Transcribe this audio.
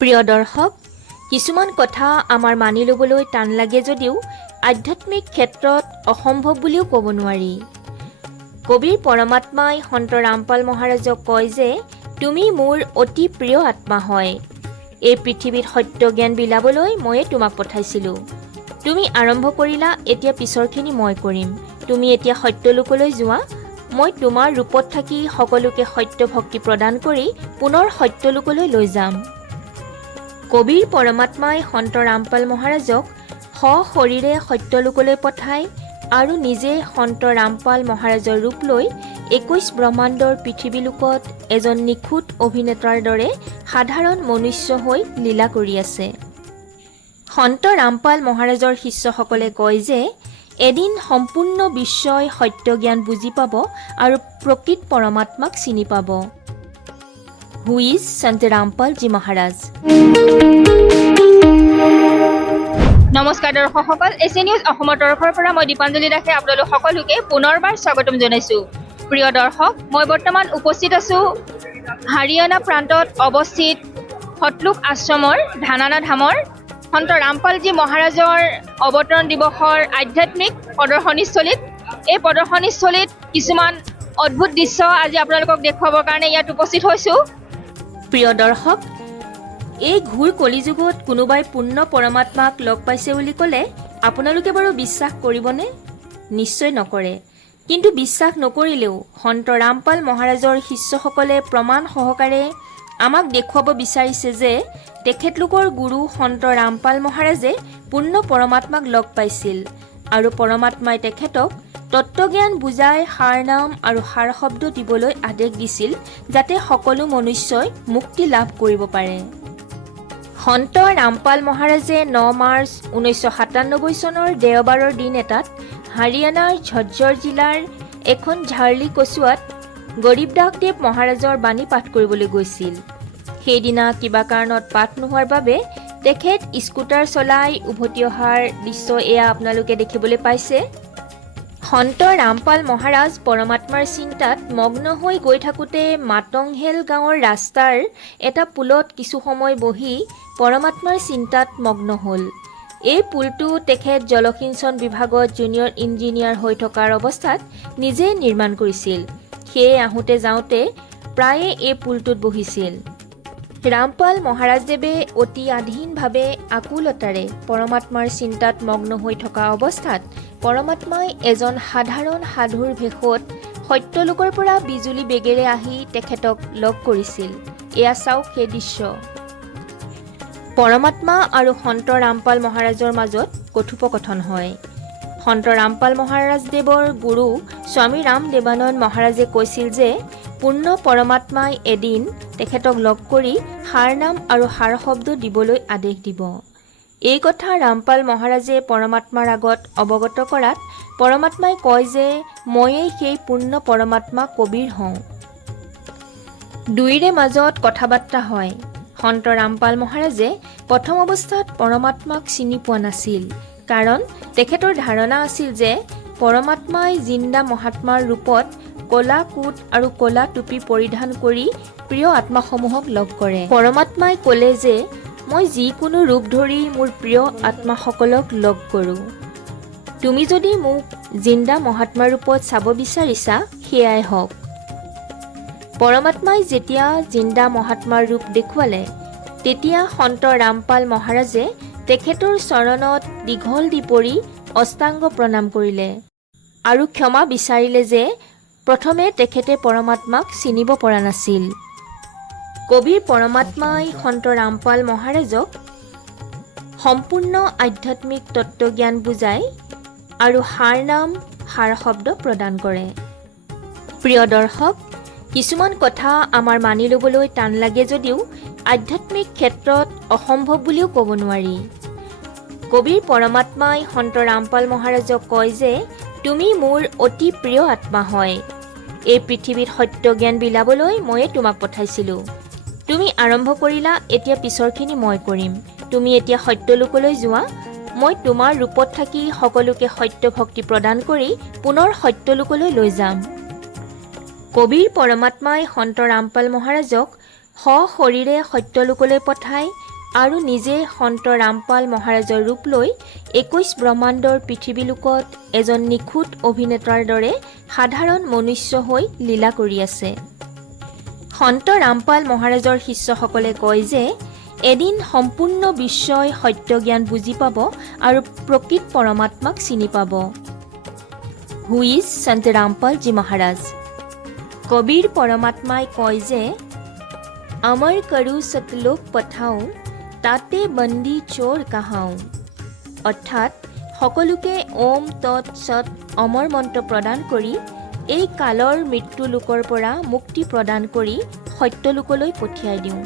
প্ৰিয় দৰ্শক, কিছুমান কথা আমাৰ মানি ল'বলৈ টান লাগে যদিও আধ্যাত্মিক ক্ষেত্ৰত অসম্ভৱ বুলিও ক'ব নোৱাৰি। কবিৰ পৰমাত্মাই সন্ত ৰামপাল মহাৰাজক কয় যে, তুমি মোৰ অতি প্ৰিয় আত্মা হয়। এই পৃথিৱীত সত্য জ্ঞান বিলাবলৈ ময়ে তোমাক পঠাইছিলোঁ। তুমি আৰম্ভ কৰিলা, এতিয়া পিছৰখিনি মই কৰিম। তুমি এতিয়া সত্যলোকলৈ যোৱা, মই তোমাৰ ৰূপত থাকি সকলোকে সত্য ভক্তি প্ৰদান কৰি পুনৰ সত্যলোকলৈ লৈ যাম। কবিৰ পৰমাত্মাই সন্ত ৰামপাল মহাৰাজক সশৰীৰে সত্যলোকলৈ পঠায় আৰু নিজে সন্ত ৰামপাল মহাৰাজৰ ৰূপ লৈ 21 ব্ৰহ্মাণ্ডৰ পৃথিৱীলোকত এজন নিখুঁত অভিনেতাৰ দৰে সাধাৰণ মনুষ্য হৈ লীলা কৰি আছে। সন্ত ৰামপাল মহাৰাজৰ শিষ্যসকলে কয় যে, এদিন সম্পূৰ্ণ বিশ্বই সত্য জ্ঞান বুজি পাব আৰু প্ৰকৃত পৰমাত্মাক চিনি পাব। হু ইজ সন্ত ৰামপাল জি মহাৰাজ? নমস্কাৰ দৰ্শকসকল, এছএ নিউজ অসমৰ তৰফৰ পৰা মই দীপাঞ্জলি দাসে আপোনালোক সকলোকে পুনৰবাৰ স্বাগতম জনাইছোঁ। প্ৰিয় দৰ্শক, মই বৰ্তমান উপস্থিত আছোঁ হাৰিয়ানা প্ৰান্তত অৱস্থিত সতলোক আশ্ৰমৰ ধানানা ধামৰ সন্ত ৰামপালজী মহাৰাজৰ অৱতৰণ দিৱসৰ আধ্যাত্মিক প্ৰদৰ্শনীস্থলীত। এই প্ৰদৰ্শনীস্থলীত কিছুমান অদ্ভুত দৃশ্য আজি আপোনালোকক দেখুৱাবৰ কাৰণে ইয়াত উপস্থিত হৈছোঁ। প্ৰিয় দৰ্শক, এই ঘূৰ কলিযুগত কোনোবাই পূৰ্ণ পৰমাত্মাক লগ পাইছে বুলি ক'লে আপোনালোকে বাৰু বিশ্বাস কৰিবনে? নিশ্চয় নকৰে। কিন্তু বিশ্বাস নকৰিলেও সন্ত ৰামপাল মহাৰাজৰ শিষ্যসকলে প্ৰমাণ সহকাৰে আমাক দেখুৱাব বিচাৰিছে যে, তেখেতলোকৰ গুৰু সন্ত ৰামপাল মহাৰাজে পূৰ্ণ পৰমাত্মাক লগ পাইছিল আৰু পৰমাত্মাই তেখেতক তত্ত্বজ্ঞান বুজাই সাৰ নাম আৰু সাৰ শব্দ দিবলৈ আদেশ দিছিল, যাতে সকলো মনুষ্যই মুক্তি লাভ কৰিব পাৰে। সন্ত ৰামপাল মহাৰাজে 9 মাৰ্চ 1997 চনৰ দেওবাৰৰ দিন এটাত হাৰিয়ানাৰ ঝজ্জৰ জিলাৰ এখন ঝাৰ্লি কচুৱাত গৰীবদাসদেৱ মহাৰাজৰ বাণী পাঠ কৰিবলৈ গৈছিল। সেইদিনা কিবা কাৰণত পাঠ নোহোৱাৰ বাবে তেখেত স্কুটাৰ চলাই উভতি অহাৰ দৃশ্য এয়া আপোনালোকে দেখিবলৈ পাইছে। সন্ত ৰামপাল মহাৰাজ পৰমাত্মাৰ চিন্তাত মগ্ন হৈ গৈ থাকোঁতে মাটংহেল গাঁৱৰ ৰাস্তাৰ এটা পুলত কিছু সময় বহি পৰমাত্মাৰ চিন্তাত মগ্ন হ'ল। এই পুলটো তেখেত জলসিঞ্চন বিভাগত জুনিয়ৰ ইঞ্জিনিয়াৰ হৈ থকাৰ অৱস্থাত নিজে নিৰ্মাণ কৰিছিল। সেয়ে আহোঁতে যাওঁতে প্ৰায়ে এই পুলটোত বহিছিল। ৰামপাল মহাৰাজদেৱে অতি আধীনভাৱে আকুলতাৰে পৰমাত্মাৰ চিন্তাত মগ্ন হৈ থকা অৱস্থাত পৰমাত্মাই এজন সাধাৰণ সাধুৰ ভেষত সত্যলোকৰ পৰা বিজুলী বেগেৰে আহি তেখেতক লগ কৰিছিল। এয়া চাওক সেই দৃশ্য। পৰমাত্মা আৰু সন্ত ৰামপাল মহাৰাজৰ মাজত কথোপকথন হয়। সন্ত ৰামপাল মহাৰাজদেৱৰ গুৰু স্বামী ৰামদেৱানন্দ মহাৰাজে কৈছিল যে, পূৰ্ণ পৰমাত্মাই এদিন তেখেতক লগ কৰি সাৰ নাম আৰু সাৰ শব্দ দিবলৈ আদেশ দিব। এই কথা ৰামপাল মহাৰাজে পৰমাত্মাৰ আগত অৱগত কৰাত পৰমাত্মাই কয় যে, ময়েই সেই পূৰ্ণ পৰমাত্মা কবিৰ হওঁ। দুয়োৰে মাজত কথা বাৰ্তা হয়। সন্ত ৰামপাল মহাৰাজে প্ৰথম অৱস্থাত পৰমাত্মাক চিনি পোৱা নাছিল, কাৰণ তেখেতৰ ধাৰণা আছিল যে পৰমাত্মাই জিন্দা মহাত্মাৰ ৰূপত ক'লা কোট আৰু ক'লা টুপি পৰিধান কৰি প্ৰিয় আত্মাসমূহক লগ কৰে। পৰমাত্মাই ক'লে যে, মই যিকোনো ৰূপ ধৰি মোৰ প্ৰিয় আত্মাসকলক লগ কৰোঁ। তুমি যদি মোক জিন্দা মহাত্মাৰ ৰূপত চাব বিচাৰিছা, সেয়াই হওক। পৰমাত্মাই যেতিয়া জিন্দা মহাত্মাৰ ৰূপ দেখুৱালে, তেতিয়া সন্ত ৰামপাল মহাৰাজে তেখেতৰ চৰণত দীঘল দি পৰি অষ্টাংগ প্ৰণাম কৰিলে আৰু ক্ষমা বিচাৰিলে যে প্ৰথমে তেখেতে পৰমাত্মাক চিনিব পৰা নাছিল। কবিৰ পৰমাত্মাই সন্ত ৰামপাল মহাৰাজক সম্পূৰ্ণ আধ্যাত্মিক তত্ত্বজ্ঞান বুজাই আৰু সাৰ নাম সাৰ শব্দ প্ৰদান কৰে। প্ৰিয় দৰ্শক, কিছুমান কথা আমাৰ মানি ল'বলৈ টান লাগে যদিও আধ্যাত্মিক ক্ষেত্ৰত অসম্ভৱ বুলিও ক'ব নোৱাৰি। কবিৰ পৰমাত্মাই সন্ত ৰামপাল মহাৰাজক কয় যে, তুমি মোৰ অতি প্ৰিয় আত্মা হয়। এই পৃথিৱীত সত্য জ্ঞান বিলাবলৈ ময়ে তোমাক পঠাইছিলোঁ। তুমি আৰম্ভ কৰিলা, এতিয়া পিছৰখিনি মই কৰিম। তুমি এতিয়া সত্যলোকলৈ যোৱা, মই তোমাৰ ৰূপত থাকি সকলোকে সত্য ভক্তি প্ৰদান কৰি পুনৰ সত্যলোকলৈ লৈ যাম। কবিৰ পৰমাত্মাই সন্ত ৰামপাল মহাৰাজক সশৰীৰে সত্যলোকলৈ পঠায় আৰু নিজে সন্ত ৰামপাল মহাৰাজৰ ৰূপ লৈ 21 ব্ৰহ্মাণ্ডৰ পৃথিৱীলোকত এজন নিখুঁত অভিনেতাৰ দৰে সাধাৰণ মনুষ্য হৈ লীলা কৰি আছে। সন্ত ৰামপাল মহাৰাজৰ শিষ্যসকলে কয় যে এদিন সম্পূৰ্ণ বিশ্বই সত্য জ্ঞান বুজি পাব আৰু প্ৰকৃত পৰমাত্মাক চিনি পাব। হু ইজ সন্ত ৰামপাল জি মহাৰাজ? কবিৰ পৰমাত্মাই কয় যে অমৰ কৰো সতলোক পঠাওঁ, তাতে বন্দী চোৰ কাহাওঁ। অৰ্থাৎ সকলোকে ওম তৎ সৎ অমৰ মন্ত্ৰ প্ৰদান কৰি এই কালৰ মৃত্যু লোকৰ পৰা মুক্তি প্ৰদান কৰি সত্যলোকলৈ পঠিয়াই দিওঁ।